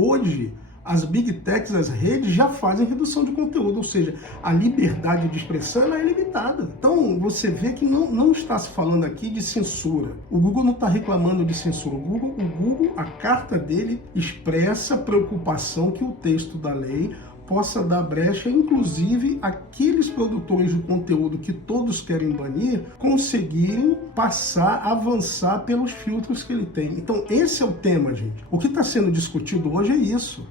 Hoje, as Big Techs, as redes, já fazem redução de conteúdo, ou seja, a liberdade de expressão ela é limitada. Então, você vê que não está se falando aqui de censura. O Google não está reclamando de censura. O Google, a carta dele expressa a preocupação que o texto da lei possa dar brecha, inclusive aqueles produtores de conteúdo que todos querem banir, conseguirem passar, avançar pelos filtros que ele tem. Então, esse é o tema, gente. O que está sendo discutido hoje é isso.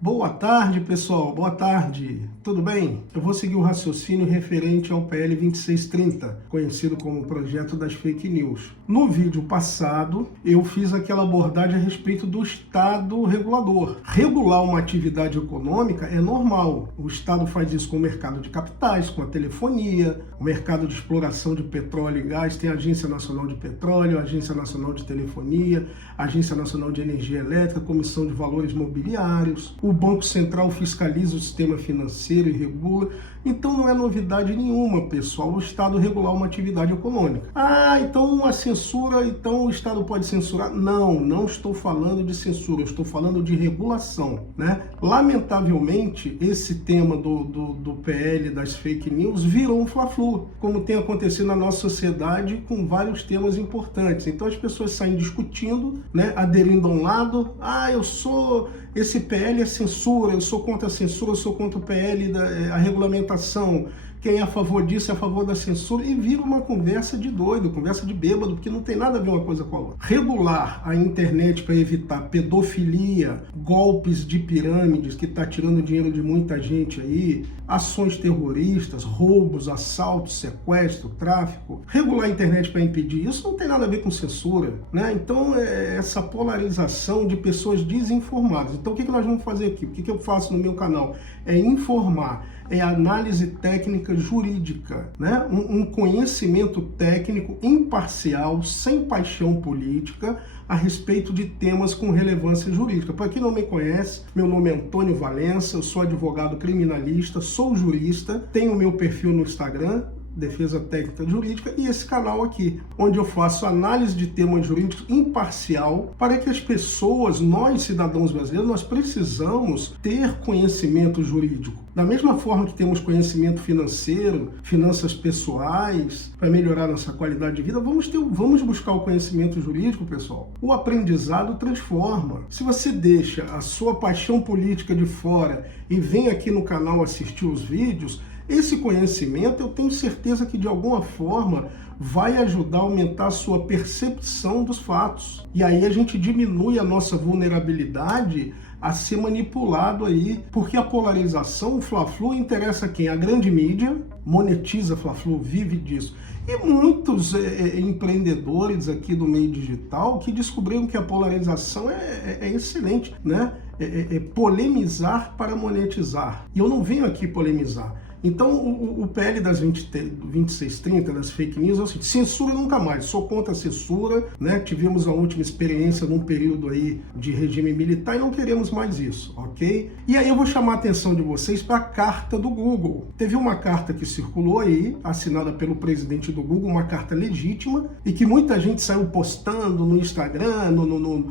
Boa tarde, pessoal. Boa tarde. Tudo bem? Eu vou seguir o raciocínio referente ao PL 2630, conhecido como Projeto das Fake News. No vídeo passado, eu fiz aquela abordagem a respeito do Estado regulador. Regular uma atividade econômica é normal. O Estado faz isso com o mercado de capitais, com a telefonia, o mercado de exploração de petróleo e gás, tem a Agência Nacional de Petróleo, a Agência Nacional de Telefonia, a Agência Nacional de Energia Elétrica, Comissão de Valores Mobiliários. O Banco Central fiscaliza o sistema financeiro e regula. Então não é novidade nenhuma, pessoal, o Estado regular uma atividade econômica. Então a censura, então o Estado pode censurar? Não estou falando de censura, eu estou falando de regulação, né? Lamentavelmente, esse tema do PL das fake news virou um fla-flu, como tem acontecido na nossa sociedade com vários temas importantes. Então as pessoas saem discutindo, né, aderindo a um lado, esse PL é censura, eu sou contra a censura, eu sou contra o PL, a regulamentação, quem é a favor disso é a favor da censura, e vira uma conversa de doido, conversa de bêbado, porque não tem nada a ver uma coisa com a outra. Regular a internet para evitar pedofilia, golpes de pirâmides, que está tirando dinheiro de muita gente aí, ações terroristas, roubos, assaltos, sequestro, tráfico. Regular a internet para impedir isso não tem nada a ver com censura, né? Então, essa polarização de pessoas desinformadas. Então, o que nós vamos fazer aqui? O que eu faço no meu canal? É informar, é análise técnica jurídica, né? Um conhecimento técnico imparcial, sem paixão política, a respeito de temas com relevância jurídica. Para quem não me conhece, meu nome é Antônio Valença, eu sou advogado criminalista, sou jurista, tenho meu perfil no Instagram, Defesa Técnica Jurídica, e esse canal aqui, onde eu faço análise de temas jurídicos imparcial para que as pessoas, nós cidadãos brasileiros, nós precisamos ter conhecimento jurídico. Da mesma forma que temos conhecimento financeiro, finanças pessoais, para melhorar nossa qualidade de vida, vamos buscar o conhecimento jurídico, pessoal. O aprendizado transforma. Se você deixa a sua paixão política de fora e vem aqui no canal assistir os vídeos, esse conhecimento, eu tenho certeza que de alguma forma vai ajudar a aumentar a sua percepção dos fatos. E aí a gente diminui a nossa vulnerabilidade a ser manipulado aí, porque a polarização, o fla-flu, interessa quem? A grande mídia, monetiza fla-flu, vive disso. E muitos empreendedores aqui do meio digital que descobriram que a polarização é excelente, né? Polemizar para monetizar. E eu não venho aqui polemizar. Então, o PL das 2630, das fake news, é o seguinte: censura nunca mais, sou contra a censura, né? Tivemos a última experiência num período aí de regime militar e não queremos mais isso, ok? E aí eu vou chamar a atenção de vocês para a carta do Google. Teve uma carta que circulou aí, assinada pelo presidente do Google, uma carta legítima, e que muita gente saiu postando no Instagram,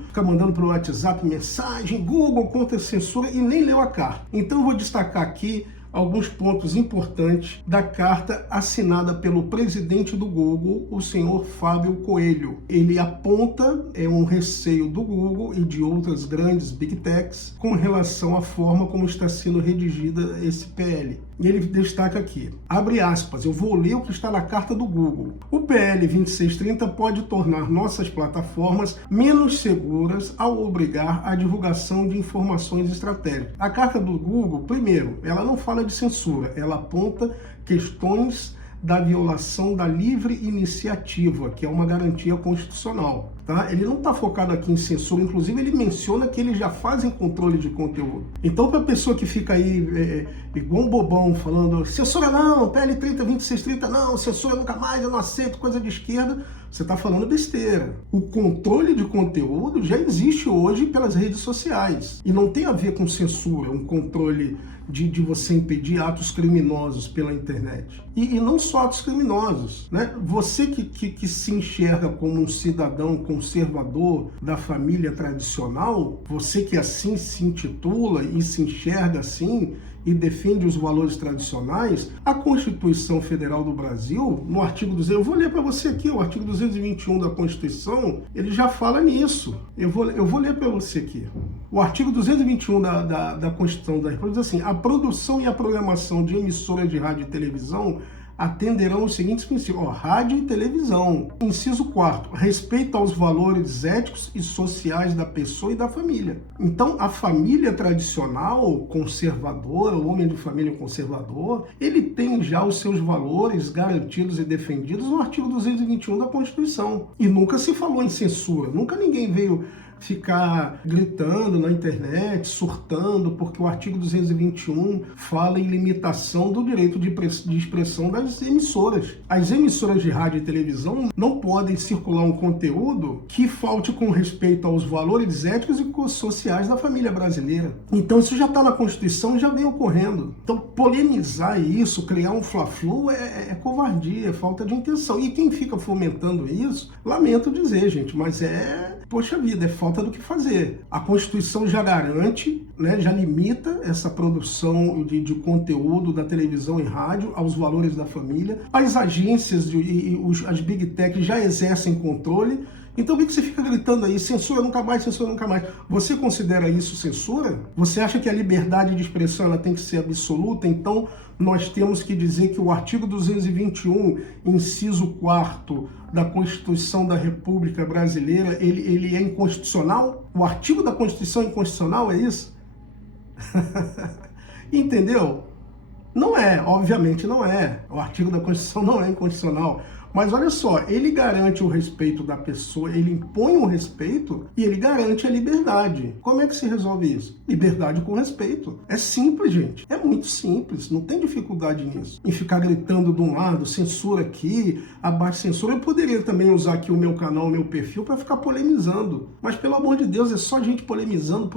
fica mandando pelo WhatsApp mensagem, Google contra a censura, e nem leu a carta. Então eu vou destacar aqui alguns pontos importantes da carta assinada pelo presidente do Google, o senhor Fábio Coelho. Ele aponta um receio do Google e de outras grandes Big Techs com relação à forma como está sendo redigida esse PL. E ele destaca aqui, abre aspas, eu vou ler o que está na carta do Google. O PL 2630 pode tornar nossas plataformas menos seguras ao obrigar a divulgação de informações estratégicas. A carta do Google, primeiro, ela não fala de censura, ela aponta questões da violação da livre iniciativa, que é uma garantia constitucional. tá? Ele não está focado aqui em censura, inclusive ele menciona que eles já fazem controle de conteúdo. Então, para a pessoa que fica aí igual um bobão falando censura não, PL 30, 2630 não, censura nunca mais, eu não aceito, coisa de esquerda, você está falando besteira. O controle de conteúdo já existe hoje pelas redes sociais e não tem a ver com censura, um controle de você impedir atos criminosos pela internet. E não só atos criminosos, né? Você que se enxerga como um cidadão conservador da família tradicional, você que assim se intitula e se enxerga assim e defende os valores tradicionais, a Constituição Federal do Brasil, no artigo 200, eu vou ler para você aqui, o artigo 221 da Constituição, ele já fala nisso. Eu vou ler para você aqui. O artigo 221 da Constituição da República diz assim: a produção e a programação de emissoras de rádio e televisão atenderão os seguintes princípios: rádio e televisão. Inciso 4, respeito aos valores éticos e sociais da pessoa e da família. Então, a família tradicional, conservadora, o homem de família conservador, ele tem já os seus valores garantidos e defendidos no artigo 221 da Constituição. E nunca se falou em censura, nunca ninguém veio ficar gritando na internet, surtando, porque o artigo 221 fala em limitação do direito de expressão das emissoras. As emissoras de rádio e televisão não podem circular um conteúdo que falte com respeito aos valores éticos e sociais da família brasileira. Então isso já está na Constituição e já vem ocorrendo. Então polemizar isso, criar um fla-flu é covardia, é falta de intenção. E quem fica fomentando isso, lamento dizer, gente, mas poxa vida, é falta do que fazer. A Constituição já garante, né, já limita essa produção de conteúdo da televisão e rádio aos valores da família. As agências as Big Tech já exercem controle. Então, por que você fica gritando aí, censura nunca mais, censura nunca mais? Você considera isso censura? Você acha que a liberdade de expressão ela tem que ser absoluta? Então, nós temos que dizer que o artigo 221, inciso 4º da Constituição da República Brasileira, ele é inconstitucional? O artigo da Constituição é inconstitucional, é isso? Entendeu? Não é, obviamente não é. O artigo da Constituição não é inconstitucional. Mas olha só, ele garante o respeito da pessoa, ele impõe o respeito e ele garante a liberdade. Como é que se resolve isso? Liberdade com respeito. É simples, gente. É muito simples. Não tem dificuldade nisso. Em ficar gritando de um lado, censura aqui, abaixo censura. Eu poderia também usar aqui o meu canal, o meu perfil para ficar polemizando. Mas pelo amor de Deus, é só gente polemizando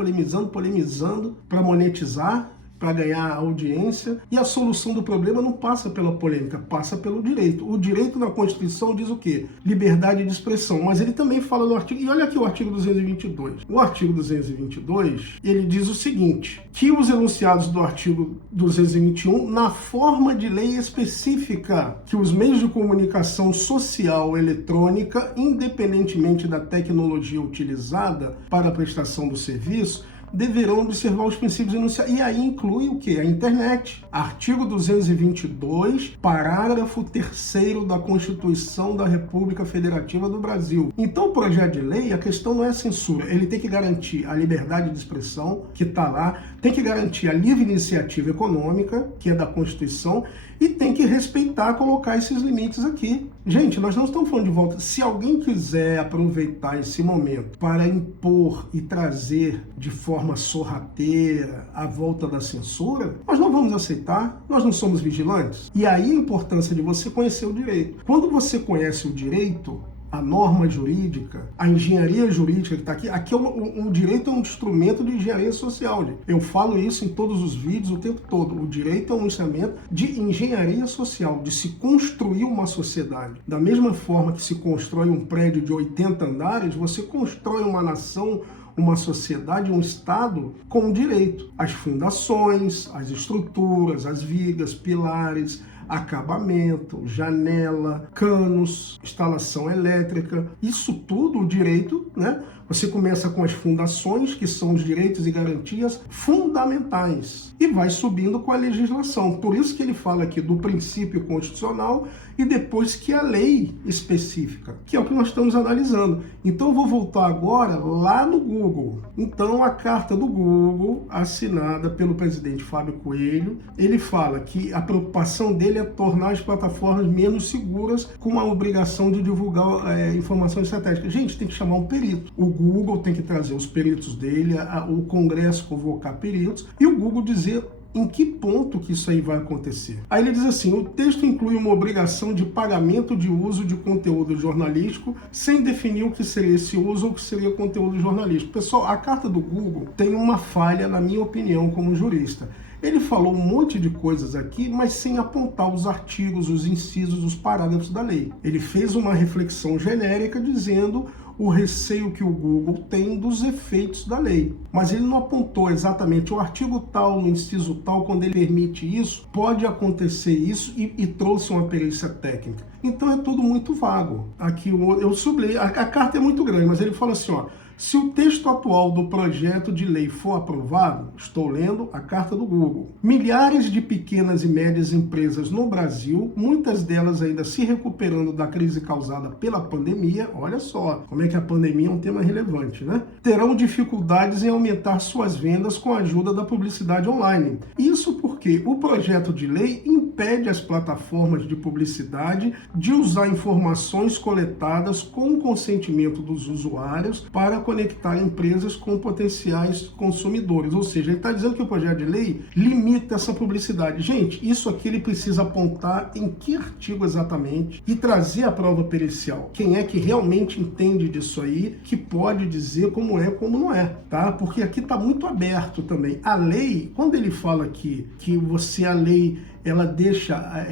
para monetizar, para ganhar audiência, e a solução do problema não passa pela polêmica, passa pelo direito. O direito na Constituição diz o quê? Liberdade de expressão, mas ele também fala no artigo, e olha aqui o artigo 222. O artigo 222, ele diz o seguinte, que os enunciados do artigo 221, na forma de lei específica, que os meios de comunicação social eletrônica, independentemente da tecnologia utilizada para a prestação do serviço, deverão observar os princípios enunciados. E aí inclui o quê? A internet. Artigo 222, parágrafo 3º da Constituição da República Federativa do Brasil. Então, o projeto de lei, a questão não é censura. Ele tem que garantir a liberdade de expressão, que está lá, tem que garantir a livre iniciativa econômica, que é da Constituição, e tem que respeitar, colocar esses limites aqui. Gente, nós não estamos falando de volta. Se alguém quiser aproveitar esse momento para impor e trazer de forma sorrateira a volta da censura, nós não vamos aceitar, nós não somos vigilantes. E aí a importância de você conhecer o direito. Quando você conhece o direito, a norma jurídica, a engenharia jurídica que está aqui o direito é um instrumento de engenharia social. Gente. Eu falo isso em todos os vídeos o tempo todo. O direito é um instrumento de engenharia social, de se construir uma sociedade. Da mesma forma que se constrói um prédio de 80 andares, você constrói uma nação, uma sociedade, um Estado com direito. As fundações, as estruturas, as vigas, pilares, acabamento, janela, canos, instalação elétrica, isso tudo o direito, né? Você começa com as fundações, que são os direitos e garantias fundamentais, e vai subindo com a legislação. Por isso que ele fala aqui do princípio constitucional e depois que a lei específica, que é o que nós estamos analisando. Então eu vou voltar agora lá no Google. Então a carta do Google, assinada pelo presidente Fábio Coelho, ele fala que a preocupação dele dele é tornar as plataformas menos seguras com a obrigação de divulgar informações estratégicas. Gente, tem que chamar um perito. O Google tem que trazer os peritos dele, o Congresso convocar peritos e o Google dizer em que ponto que isso aí vai acontecer. Aí ele diz assim, o texto inclui uma obrigação de pagamento de uso de conteúdo jornalístico sem definir o que seria esse uso ou o que seria conteúdo jornalístico. Pessoal, a carta do Google tem uma falha, na minha opinião, como jurista. Ele falou um monte de coisas aqui, mas sem apontar os artigos, os incisos, os parágrafos da lei. Ele fez uma reflexão genérica dizendo o receio que o Google tem dos efeitos da lei. Mas ele não apontou exatamente o artigo tal, no inciso tal, quando ele permite isso, pode acontecer isso e trouxe uma perícia técnica. Então é tudo muito vago. Aqui eu sublinhei, a carta é muito grande, mas ele fala assim, ó, se o texto atual do projeto de lei for aprovado, estou lendo a carta do Google, milhares de pequenas e médias empresas no Brasil, muitas delas ainda se recuperando da crise causada pela pandemia, olha só como é que a pandemia é um tema relevante, né? Terão dificuldades em aumentar suas vendas com a ajuda da publicidade online. Isso porque o projeto de lei impede as plataformas de publicidade de usar informações coletadas com o consentimento dos usuários para conectar empresas com potenciais consumidores. Ou seja, ele está dizendo que o projeto de lei limita essa publicidade. Gente, isso aqui ele precisa apontar em que artigo exatamente e trazer a prova pericial. Quem é que realmente entende disso aí, que pode dizer como é, como não é, tá? Porque aqui está muito aberto também. A lei, quando ele fala aqui que a lei ela deixa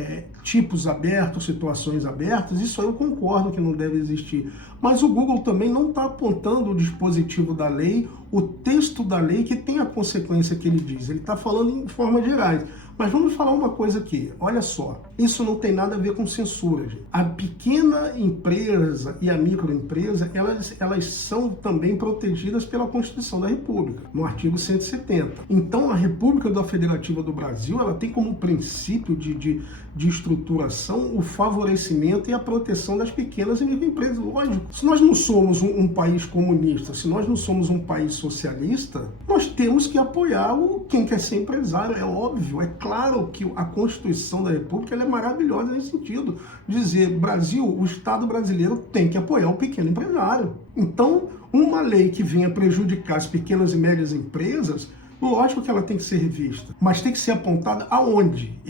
tipos abertos, situações abertas, isso aí eu concordo que não deve existir. Mas o Google também não está apontando o dispositivo da lei, o texto da lei que tem a consequência que ele diz. Ele está falando em formas gerais. Mas vamos falar uma coisa aqui, olha só, isso não tem nada a ver com censura, gente. A pequena empresa e a microempresa, elas são também protegidas pela Constituição da República, no artigo 170. Então, a República Federativa do Brasil, ela tem como princípio de estruturação o favorecimento e a proteção das pequenas e microempresas. Lógico, se nós não somos um país comunista, se nós não somos um país socialista, nós temos que apoiar quem quer ser empresário, é óbvio, é claro que a Constituição da República ela é maravilhosa nesse sentido. Dizer, Brasil, o Estado brasileiro tem que apoiar o pequeno empresário. Então, uma lei que venha prejudicar as pequenas e médias empresas, lógico que ela tem que ser revista, mas tem que ser apontada aonde?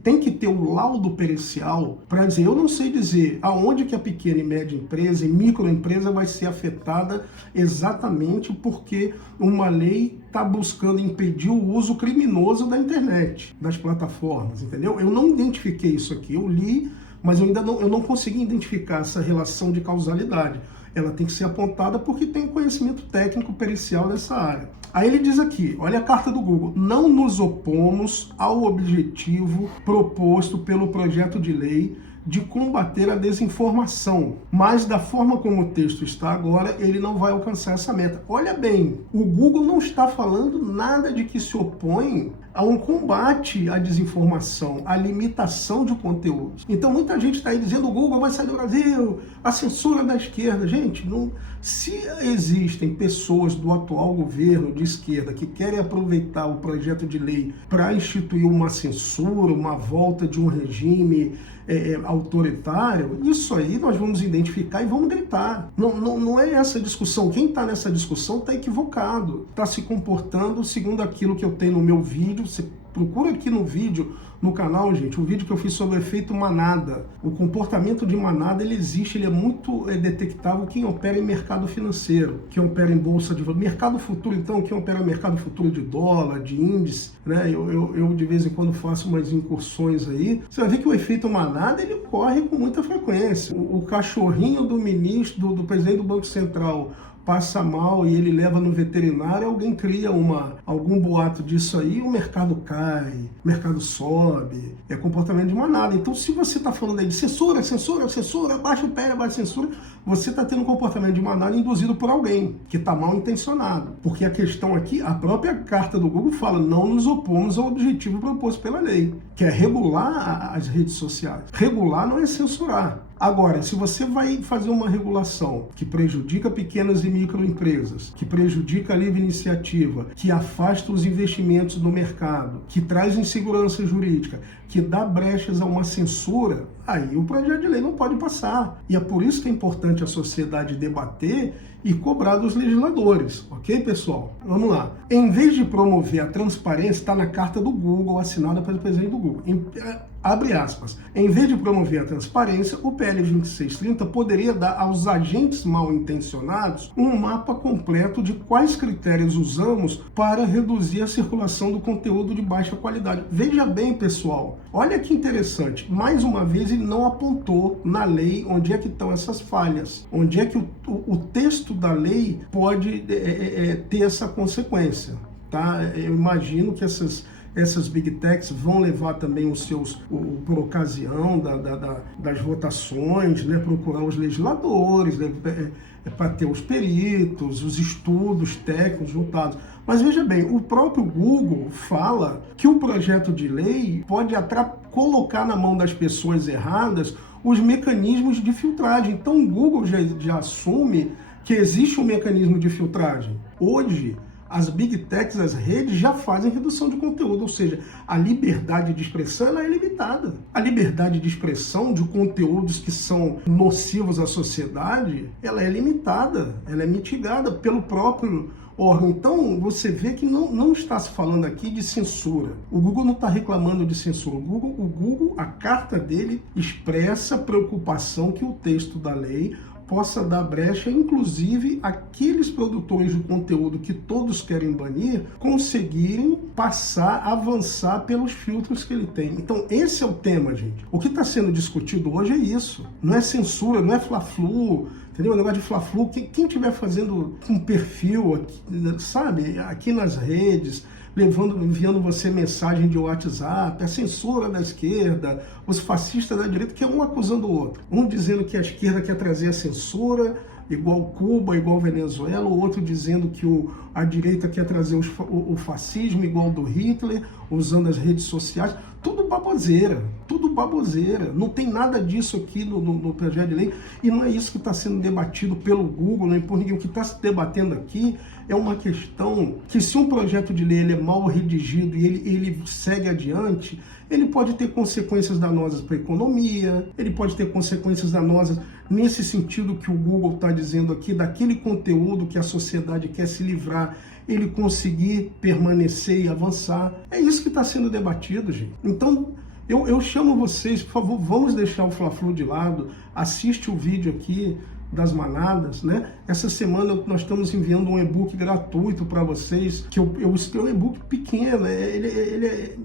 Tem que ter o laudo pericial para dizer, eu não sei dizer aonde que a pequena e média empresa e microempresa vai ser afetada exatamente porque uma lei está buscando impedir o uso criminoso da internet, das plataformas, entendeu? Eu não identifiquei isso aqui, eu li, mas eu não consegui identificar essa relação de causalidade. Ela tem que ser apontada porque tem conhecimento técnico pericial dessa área. Aí ele diz aqui, olha a carta do Google, não nos opomos ao objetivo proposto pelo projeto de lei de combater a desinformação, mas da forma como o texto está agora, ele não vai alcançar essa meta. Olha bem, o Google não está falando nada de que se opõe a um combate à desinformação, à limitação de conteúdos. Então muita gente está aí dizendo o Google vai sair do Brasil, a censura da esquerda. Gente, não, se existem pessoas do atual governo de esquerda que querem aproveitar o projeto de lei para instituir uma censura, uma volta de um regime autoritário, isso aí nós vamos identificar e vamos gritar. Não é essa discussão. Quem está nessa discussão está equivocado, está se comportando segundo aquilo que eu tenho no meu vídeo. Você procura aqui no vídeo, no canal, gente, o vídeo que eu fiz sobre o efeito manada. O comportamento de manada, ele existe, ele é muito detectável quem opera em mercado financeiro, quem opera em bolsa de valores. Mercado futuro, então, quem opera em mercado futuro de dólar, de índice, né? Eu de vez em quando faço umas incursões aí. Você vai ver que o efeito manada, ele ocorre com muita frequência. O cachorrinho do ministro, do presidente do Banco Central, passa mal e ele leva no veterinário, alguém cria algum boato disso aí, o mercado cai, o mercado sobe, é comportamento de manada. Então, se você está falando aí de censura, baixa o pé, abaixa a censura, você está tendo um comportamento de manada induzido por alguém que está mal intencionado. Porque a questão aqui, a própria carta do Google fala, não nos opomos ao objetivo proposto pela lei, que é regular as redes sociais. Regular não é censurar. Agora, se você vai fazer uma regulação que prejudica pequenas e microempresas, que prejudica a livre iniciativa, que afasta os investimentos do mercado, que traz insegurança jurídica, que dá brechas a uma censura, aí o projeto de lei não pode passar. E é por isso que é importante a sociedade debater e cobrar dos legisladores, ok, pessoal? Vamos lá. Em vez de promover a transparência, está na carta do Google, assinada pelo presidente do Google. Abre aspas. Em vez de promover a transparência, o PL 2630 poderia dar aos agentes mal intencionados um mapa completo de quais critérios usamos para reduzir a circulação do conteúdo de baixa qualidade. Veja bem, pessoal, olha que interessante. Mais uma vez, ele não apontou na lei onde é que estão essas falhas, onde é que o texto da lei pode ter essa consequência. Tá? Eu imagino que essas big techs vão levar também os seus, por ocasião das votações, né, procurar os legisladores, né, para ter os peritos, os estudos técnicos juntados. Mas veja bem, o próprio Google fala que o projeto de lei pode colocar na mão das pessoas erradas os mecanismos de filtragem. Então o Google já assume que existe um mecanismo de filtragem. Hoje, as big techs, as redes, já fazem redução de conteúdo, ou seja, a liberdade de expressão ela é limitada. A liberdade de expressão de conteúdos que são nocivos à sociedade, ela é limitada, ela é mitigada pelo próprio órgão. Então, você vê que não está se falando aqui de censura. O Google não está reclamando de censura. O Google, a carta dele expressa preocupação que o texto da lei possa dar brecha, inclusive aqueles produtores de conteúdo que todos querem banir, conseguirem avançar pelos filtros que ele tem. Então, esse é o tema, gente. O que está sendo discutido hoje é isso. Não é censura, não é fla-flu, entendeu? O negócio de fla-flu, quem estiver fazendo um perfil, sabe, aqui nas redes, enviando você mensagem de WhatsApp, a censura da esquerda, os fascistas da direita, que é um acusando o outro. Um dizendo que a esquerda quer trazer a censura, igual Cuba, igual Venezuela, o outro dizendo que a direita quer trazer o fascismo, igual do Hitler, usando as redes sociais. Tudo baboseira, tudo baboseira. Não tem nada disso aqui no projeto de lei, e não é isso que está sendo debatido pelo Google, nem por ninguém. O que está se debatendo aqui é uma questão que, se um projeto de lei ele é mal redigido e ele segue adiante, ele pode ter consequências danosas para a economia, ele pode ter consequências danosas nesse sentido que o Google está dizendo aqui, daquele conteúdo que a sociedade quer se livrar, ele conseguir permanecer e avançar. É isso que está sendo debatido, gente. Então, eu chamo vocês, por favor, vamos deixar o fla-flu de lado, assiste o vídeo aqui das manadas, né? Essa semana nós estamos enviando um e-book gratuito para vocês, que eu escrevi um e-book pequeno,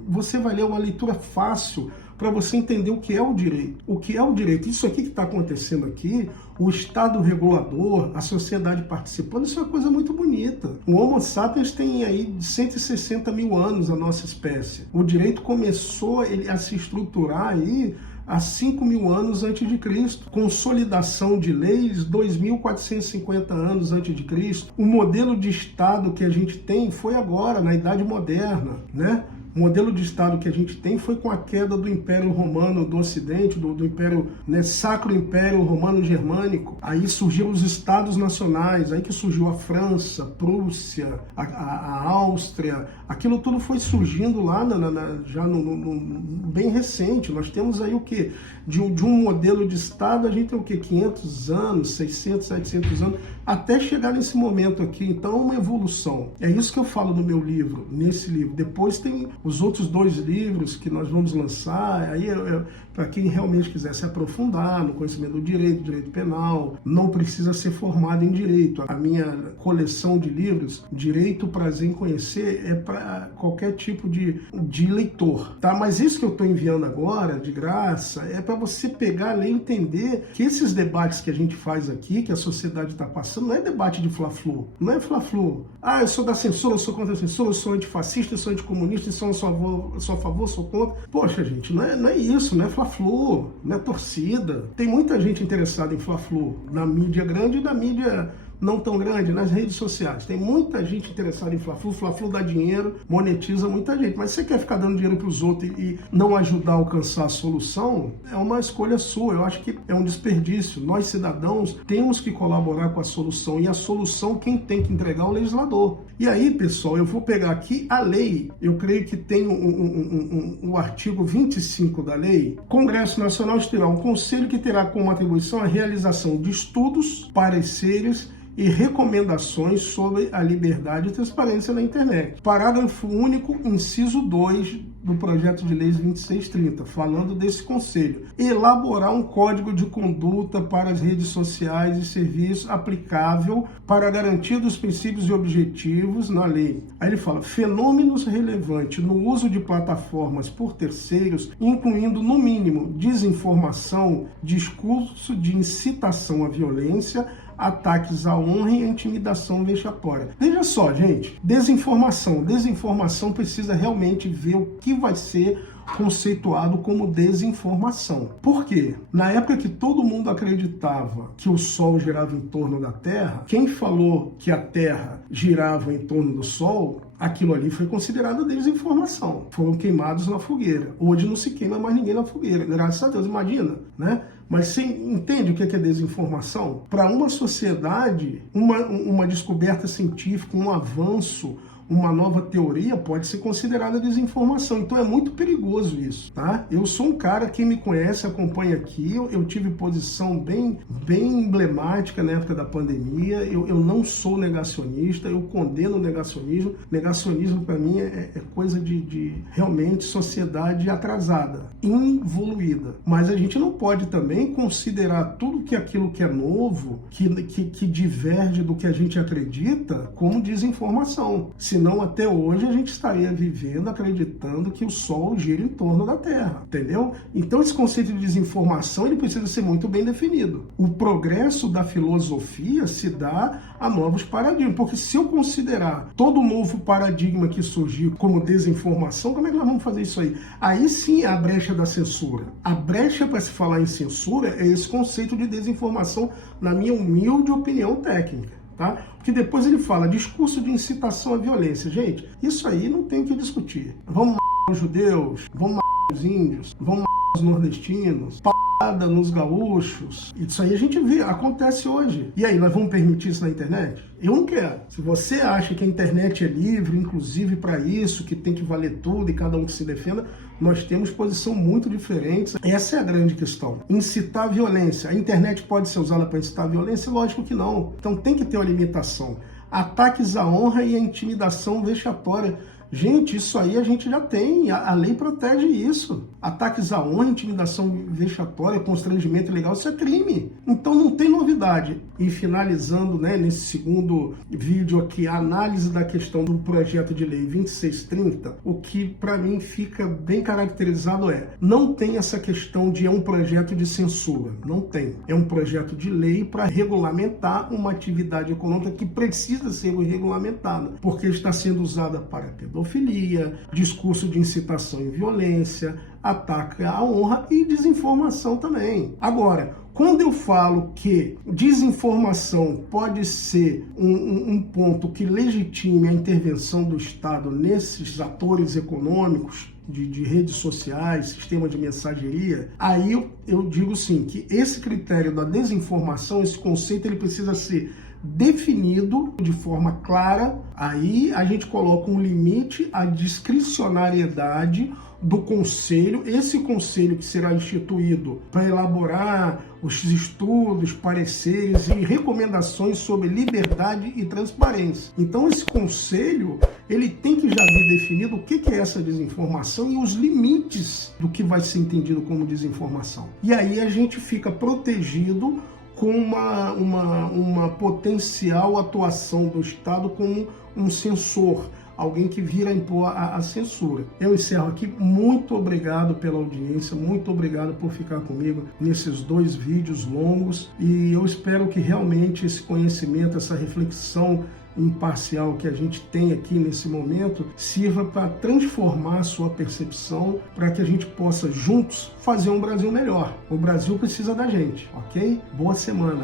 você vai ler uma leitura fácil para você entender o que é o direito. O que é o direito? Isso aqui que está acontecendo aqui, o Estado regulador, a sociedade participando, isso é uma coisa muito bonita. O Homo sapiens tem aí 160 mil anos, a nossa espécie. O direito começou a se estruturar aí há 5 mil anos antes de Cristo. Consolidação de leis, 2.450 anos antes de Cristo. O modelo de Estado que a gente tem foi agora, na Idade Moderna, né? O modelo de Estado que a gente tem foi com a queda do Império Romano do Ocidente, do Império, né, Sacro Império Romano Germânico. Aí surgiram os Estados Nacionais, aí que surgiu a França, Prússia, a Áustria. Aquilo tudo foi surgindo lá já bem recente. Nós temos aí o quê? De um modelo de Estado, a gente tem o quê? 500 anos, 600, 700 anos, até chegar nesse momento aqui. Então, é uma evolução. É isso que eu falo no meu livro, nesse livro. Depois tem os outros 2 livros que nós vamos lançar, aí para quem realmente quiser se aprofundar no conhecimento do direito penal, não precisa ser formado em direito. A minha coleção de livros, Direito, Prazer em Conhecer, é para qualquer tipo de leitor, tá? Mas isso que eu estou enviando agora, de graça, é para você pegar, ler e entender que esses debates que a gente faz aqui, que a sociedade está passando, não é debate de fla-flu, não é fla-flu. Ah, eu sou da censura, eu sou contra a censura, eu sou antifascista, eu sou anticomunista, eu sou a favor, sou contra. Poxa, gente, não é isso, não é fla-flu, não é torcida. Tem muita gente interessada em fla-flu, na mídia grande e na mídia não tão grande nas redes sociais. Tem muita gente interessada em Fla-Flu. Fla-Flu dá dinheiro, monetiza muita gente. Mas se você quer ficar dando dinheiro para os outros e não ajudar a alcançar a solução, é uma escolha sua. Eu acho que é um desperdício. Nós, cidadãos, temos que colaborar com a solução. E a solução, quem tem que entregar é o legislador. E aí, pessoal, eu vou pegar aqui a lei. Eu creio que tem o artigo 25 da lei. Congresso Nacional terá um conselho que terá como atribuição a realização de estudos, pareceres e recomendações sobre a liberdade e transparência na internet. Parágrafo único, inciso 2 do projeto de lei 2630, falando desse conselho. Elaborar um código de conduta para as redes sociais e serviços aplicável para a garantia dos princípios e objetivos na lei. Aí ele fala, fenômenos relevantes no uso de plataformas por terceiros, incluindo, no mínimo, desinformação, discurso de incitação à violência, ataques à honra e à intimidação vexatória. Veja só, gente, desinformação. Desinformação precisa realmente ver o que vai ser conceituado como desinformação. Por quê? Na época que todo mundo acreditava que o Sol girava em torno da Terra, quem falou que a Terra girava em torno do Sol, aquilo ali foi considerado desinformação. Foram queimados na fogueira. Hoje não se queima mais ninguém na fogueira, graças a Deus, imagina, né? Mas você entende o que é desinformação? Para uma sociedade, uma descoberta científica, um avanço, uma nova teoria pode ser considerada desinformação. Então é muito perigoso isso, tá? Eu sou um cara, quem me conhece, acompanha aqui, eu tive posição bem emblemática na época da pandemia, eu não sou negacionista, eu condeno o negacionismo. Negacionismo para mim é coisa de realmente sociedade atrasada, involuída. Mas a gente não pode também considerar tudo aquilo que é novo, que diverge do que a gente acredita, como desinformação. Senão, até hoje, a gente estaria vivendo acreditando que o Sol gira em torno da Terra, entendeu? Então, esse conceito de desinformação ele precisa ser muito bem definido. O progresso da filosofia se dá a novos paradigmas, porque se eu considerar todo novo paradigma que surgiu como desinformação, como é que nós vamos fazer isso aí? Aí sim é a brecha da censura. A brecha para se falar em censura é esse conceito de desinformação, na minha humilde opinião técnica. Tá? Porque depois ele fala discurso de incitação à violência. Gente, isso aí não tem o que discutir. Vamos matar os judeus, vamos matar os índios, vamos matar os nordestinos, palada nos gaúchos. Isso aí a gente vê, acontece hoje. E aí, nós vamos permitir isso na internet? Eu não quero. Se você acha que a internet é livre, inclusive para isso, que tem que valer tudo e cada um que se defenda, nós temos posição muito diferentes. Essa é a grande questão. Incitar a violência. A internet pode ser usada para incitar a violência? Lógico que não. Então tem que ter uma limitação. Ataques à honra e a intimidação vexatória. Gente, isso aí a gente já tem, a lei protege isso. Ataques à honra, intimidação vexatória, constrangimento ilegal, isso é crime. Então não tem novidade. E finalizando, né, nesse segundo vídeo aqui, a análise da questão do projeto de lei 2630, o que para mim fica bem caracterizado não tem essa questão de um projeto de censura, não tem. É um projeto de lei para regulamentar uma atividade econômica que precisa ser regulamentada, porque está sendo usada para pedofilia, discurso de incitação e violência, ataque à honra e desinformação também. Agora, quando eu falo que desinformação pode ser um ponto que legitime a intervenção do Estado nesses atores econômicos, de redes sociais, sistema de mensageria, aí eu digo sim, que esse critério da desinformação, esse conceito, ele precisa ser definido de forma clara. Aí a gente coloca um limite à discricionariedade do conselho, esse conselho que será instituído para elaborar os estudos, pareceres e recomendações sobre liberdade e transparência. Então esse conselho, ele tem que já vir definido o que é essa desinformação e os limites do que vai ser entendido como desinformação. E aí a gente fica protegido com uma potencial atuação do Estado como um censor, alguém que vira a impor a censura. Eu encerro aqui. Muito obrigado pela audiência, muito obrigado por ficar comigo nesses 2 vídeos longos, e eu espero que realmente esse conhecimento, essa reflexão imparcial que a gente tem aqui nesse momento sirva para transformar a sua percepção, para que a gente possa juntos fazer um Brasil melhor. O Brasil precisa da gente, ok? Boa semana!